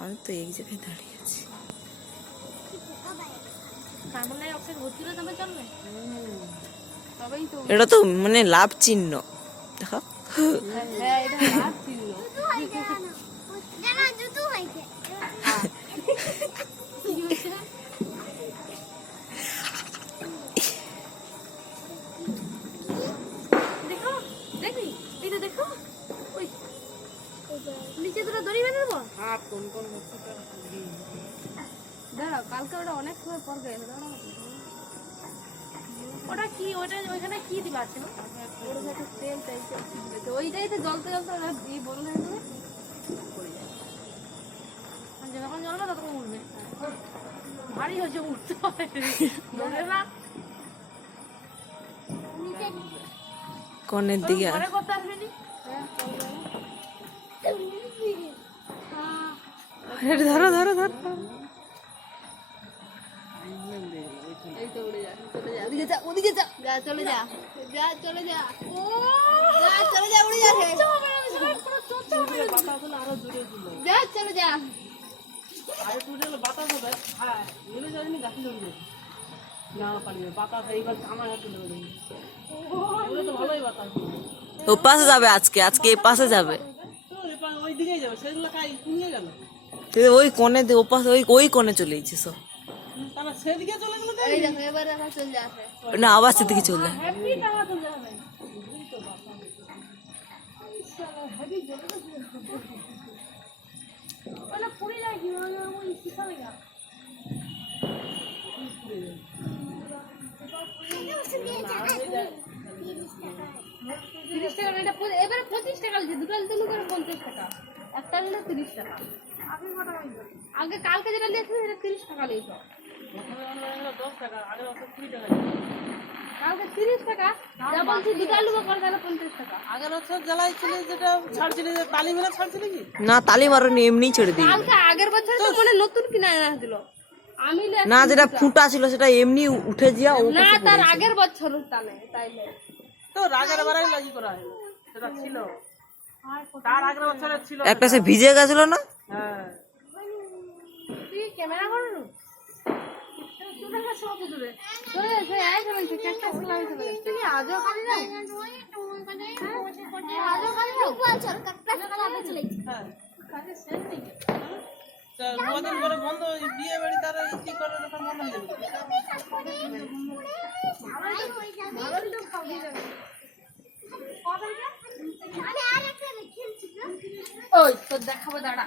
আমি তো এক জায়গায় দাঁড়িয়ে আছি। এটা তো মানে লাভ চিহ্ন দেখো। কালকে ওটা অনেক সময় পর গেছে। ওটা কি ওটা ওইখানে কি দিবা আছে? তেল টাইপের ওইটাই তো জলতে জলতে দিয়ে বন্ধ হয়ে যাবে, যখন জ্বলবে তখন উঠবে। ভারী হয়েছে, উঠতে হবে না। কোণের দিকে পরে করতে আসবে নি। ধরো ধরো ধরো। এই তো উড়ে যা, চলে যা, ওদিকে যা, ওদিকে যা, যা চলে যা, যা চলে যা, ও যা চলে যা, উড়ে যা, যা চলে যা। আরে তুই যেন বাতাস হবে, হ্যাঁ উড়ে যায়নি, গাছে উড়ে যাবে না পারি বাতাস এইবার আমার হাতে ধরে ওগুলো তো ভালোই বাতাস। ও পাশে যাবে আজকে, আজকে এই পাশে যাবে, ওই দিকেই যাবে, সেগুলো কাই নিয়ে গেল ওই কোণে ও পাশে ওই ওই কোণে চলে গেছে সব। তারা সেদিকে চলে গেল। এই দেখো এবারে আবার চলে যাবে। না আবার সেদিকে চলে যায়। হ্যাপি টাকা চলে যাবে। ওটা পুরি না কি ওই ওই শিখাবে না। 30 টাকা এটা এবারে 25 টাকা দিচ্ছে, দুটো নিতে করে 50 টাকা, একটা নিলে 30 টাকা। আগে কালকে যেটা নিয়েছিল সেটা 30 টাকা নিয়েছিল। 10 টাকা, আগে 20 টাকা। কালকে 30 টাকা, যা বলছি দুটো আলু করে তাহলে 50 টাকা। আগের বছর জ্বালাই ছিল যেটা ছাড়ছিল, যে তালি মেলা ছাড়ছিল কি না তালি মারনি, এমনি ছেড়ে দিই। কালকে আগের বছর তো মনে নতুন কিনা এনে দিল। আমি না যেটা ফুটা ছিল সেটা এমনি উঠে যা ও না, তার আগের বছর তানে তাইলে তো রাগের বাড়াই লাগি করা হয়, সেটা ছিল তার আগের বছরের ছিল। একটা সে ভিজে গেছিল না। হ্যাঁ তুই ক্যামেরা করো তোদের কাছে কত দূরে চলে যাচ্ছে, এই চলে যাচ্ছে, একটা সিলাই চলে যাচ্ছে। তুই আজও খালি না, আজও খালি না, বছর কাটটা চলে চলে যাচ্ছে। হ্যাঁ কাজে শেষ নেই। কদিন পরে বন্ধ, বিয়ে বাড়ি তারা কি করে তখন বন্ধ হয়ে যাবে। ভালোই তো খাবি যাবে। ওই তো দেখাবো, দাঁড়া।